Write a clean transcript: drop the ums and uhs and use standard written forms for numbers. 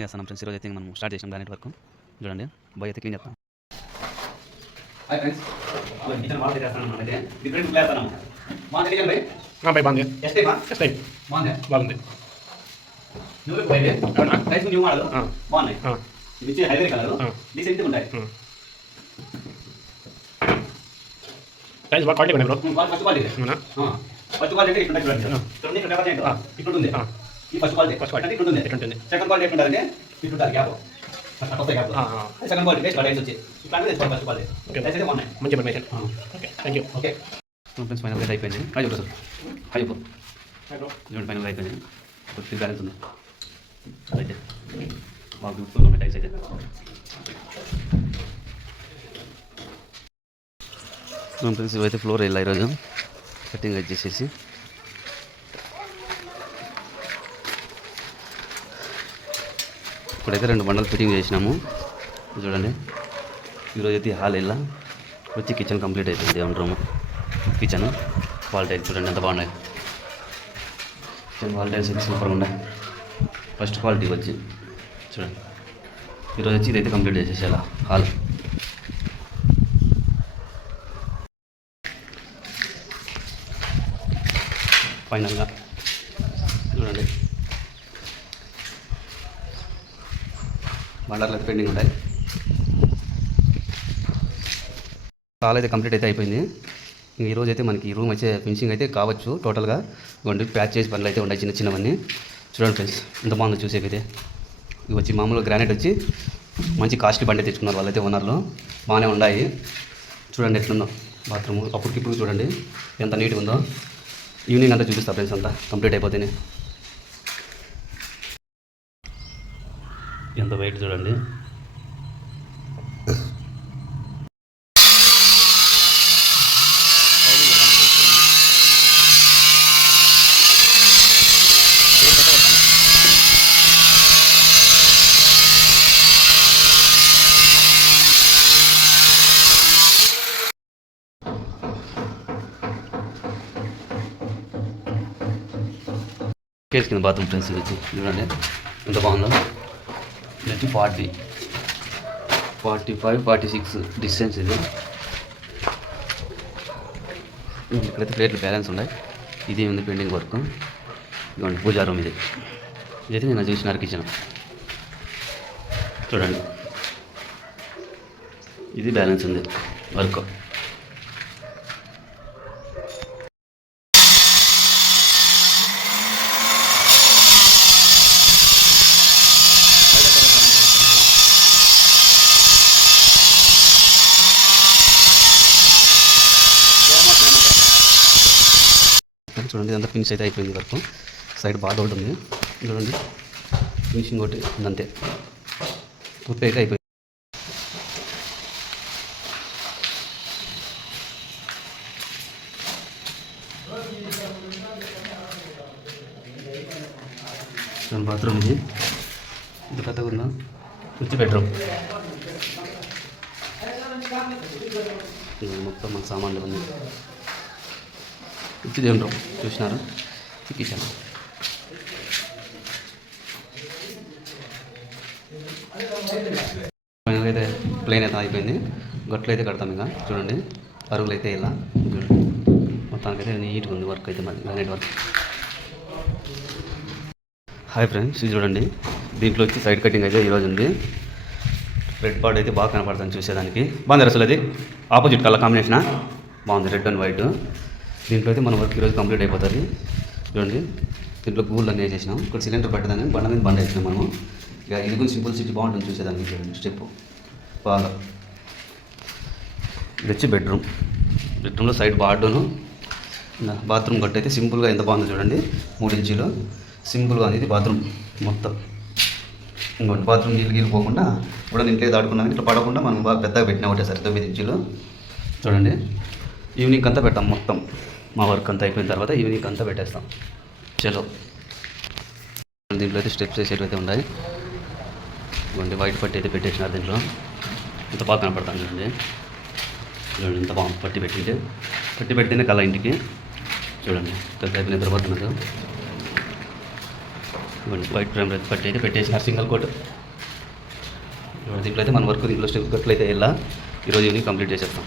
చేస్తాం ఫ్రెండ్స్. ఈరోజు అయితే మనం స్టార్ట్ చేసాం గ్రానైట్ వర్క్. చూడండి బాయ్ అయితే క్లీన్ చేస్తాం. హాయ్ ఫ్రెండ్స్, కిచెన్ వాల్ చేస్తాను అంటే డిఫరెంట్ ప్లేస్ అన్నమాట. బాగుంది కిచెన్ బై. బై బాగుంది. ఎస్టే బా ఎస్టే బాగుంది. బాగుంది. నువ్వు బై ప్రైస్ న్యూ మోడల్ బాగున్నాయి. ఇది వచ్చి హైవే కలర్ డీసెంట్ ఉంటాయి. ప్రైస్ బాగా క్వాలిటీ ఉన్నాయి బ్రో. ఫస్ట్ క్వాలిటీ అవునా? ఫస్ట్ క్వాలిటీ ఇట్లా చూడండి. చూడండి ఇక్కడ డెవలప్మెంట్ ఇక్కడ ఉంటుంది. ఈ ఫస్ట్ క్వాలిటీ ఇక్కడ ఉంటుంది. సెకండ్ క్వాలిటీ ఎక్కడ ఉంటుందంటే ఇక్కడ ఉంటుంది gap. Second quality base quality వచ్చి ఇక్కడ తీసుకోవాలి. ఫస్ట్ క్వాలిటీ అయితే బాగున్నాయి. మంచి information. Okay thank you. Okay friends, final అయితే అయిపోయింది. Hi sir. Hi bro. చూడండి ఫైనల్ అయిపోయింది. కొద్దిగా బ్యాలెన్స్ ఉంది. అయితే బాగా బ్యూటిఫుల్ ఉన్నాయి టైల్స్ అయితే. ఫ్రెండ్స్ ఇవైతే ఫ్లోర్ వెళ్ళా ఈరోజు కటింగ్ వచ్చేసేసి ఇప్పుడైతే 2 బండలు ఫిట్టింగ్ చేసినాము. చూడండి ఈరోజు అయితే హాల్ వెళ్ళా వచ్చి కిచెన్ కంప్లీట్ అయిపోయింది. 1 రూమ్ కిచెన్ వాల్ టైల్స్ చూడండి ఎంత బాగున్నాయి. కిచెన్ వాల్ టైల్స్ అయితే సూపర్గా ఉన్నాయి. ఫస్ట్ క్వాలిటీ వచ్చి చూడండి ఈరోజు వచ్చి ఇదైతే కంప్లీట్ చేసేసేలా హాల్. ఫైనల్గా చూడండి బండర్లు అయితే పెండింగ్ ఉంటాయి. హాల్ అయితే కంప్లీట్ అయితే అయిపోయింది. ఈరోజు అయితే మనకి ఈ రూమ్ అయితే ఫినిషింగ్ అయితే కావచ్చు. టోటల్గా గుండి ప్యాచ్ చేసి పనులు అయితే ఉన్నాయి చిన్నవన్నీ. చూడండి ఫ్రెండ్స్ ఎంత బాగుందో చూసేకైతే. ఇవి వచ్చి మామూలుగా గ్రానైట్ వచ్చి మంచి కాస్ట్లీ బండి తెచ్చుకున్నారు వాళ్ళైతే ఓనర్లు. బాగానే ఉన్నాయి. చూడండి ఎట్లుందో బాత్రూమ్ అప్పటికిప్పుడు చూడండి ఎంత నీట్గా ఉందో. ఈవినింగ్ అంతా చూపిస్తా ఫ్రెండ్స్ అంతా కంప్లీట్ అయిపోతేనే. ఎంత వెయిట్ చూడండి. కేస్ కింద బాత్రూమ్ ఫ్రెండ్స్ ఇది వచ్చి చూడండి ఎంత బాగుందో. ఇది వచ్చి 40, 45, 46 డిస్టెన్స్ ఇది. ఇక్కడైతే ప్లేట్లు బ్యాలెన్స్ ఉన్నాయి. ఇది ఉంది పెండింగ్ వర్క్. ఇదిగోండి పూజా రూమ్ ఇది. ఇదైతే నేను చూసిన కిచెన్ చూడండి. ఇది బ్యాలెన్స్ ఉంది వర్క్. చూడండి ఇదంతా ఫినిష్ అయితే అయిపోయింది వర్క్. సైడ్ బాగా ఒకటి ఉంది చూడండి. ఫినిషింగ్ ఒకటి ఉందంతే. పూర్తి అయితే అయిపోయింది. బాత్రూమ్ ఇది ఇది కొత్తగా ఉందా. వచ్చి బెడ్రూమ్ మొత్తం మన సామాన్లు ఉంది. ఇది దేవుని రూమ్ చూసినారు. కిచెన్ ఫైనల్గా అయితే ప్లేన్ అయితే అయిపోయింది. గట్లు అయితే కడతాం ఇంకా చూడండి. అరుగులు అయితే ఇలా చూడండి మొత్తానికి అయితే నీట్గా ఉంది వర్క్ అయితే మరి గ్రానైట్ వర్క్. హాయ్ ఫ్రెండ్స్, ఇది చూడండి దీంట్లో వచ్చి సైడ్ కటింగ్ అయితే ఈరోజు ఉంది. రెడ్ పార్ట్ అయితే బాగా కనపడుతుంది చూసేదానికి. బాగుంది అసలు. అది ఆపోజిట్ కలర్ కాంబినేషన్ బాగుంది, రెడ్ అండ్ వైట్. దీంట్లో అయితే మన వర్క్ ఈరోజు కంప్లీట్ అయిపోతుంది. చూడండి దీంట్లో గూళ్ళు అన్నీ వేసేసినాం. ఇక్కడ సిలిండర్ పెట్టదని బండ మీద బండ వేసినాం మనము. ఇక ఇది కూడా సింపుల్ సిటీ బాగుంటుంది చూసేదానికి. చూడండి స్టెప్ బాగా. ఇది వచ్చి బెడ్రూమ్. బెడ్రూమ్లో సైడ్ బార్డును బాత్రూమ్ గట్టు అయితే సింపుల్గా ఎంత బాగుందో చూడండి. 3 ఇంచీలు సింపుల్గా అనేది బాత్రూమ్ మొత్తం. ఇంకోటి బాత్రూమ్ నీళ్ళు పోకుండా ఇప్పుడు ఇంట్లో దాడుకున్నాను ఇట్లా పడకుండా మనం బాగా పెద్దగా పెట్టినా ఒకటేసారి 9 ఇంచీలు. చూడండి ఈవినింగ్ అంతా పెట్టాం మొత్తం. మా వర్క్ అంతా అయిపోయిన తర్వాత ఈవినింగ్ అంతా పెట్టేస్తాం. చలో దీంట్లో అయితే స్టెప్స్ వేసేవి అయితే ఉన్నాయి. ఇవ్వండి వైట్ పట్టి అయితే పెట్టేసినారు దీంట్లో. ఇంత బాగా కనపడతాను చూడండి. చూడండి ఇంత బాగా పట్టి పెడితేనే కల ఇంటికి. చూడండి పెద్ద అయిపోయిన తర్వాత ఇవ్వండి వైట్ ప్రైమర్ పట్టి అయితే పెట్టేసినారు సింగిల్ కోట్. దీంట్లో అయితే మన వర్క్ దీంట్లో స్టెప్ కట్లు అయితే ఇలా ఈరోజు ఈవినింగ్ కంప్లీట్ చేసేస్తాం.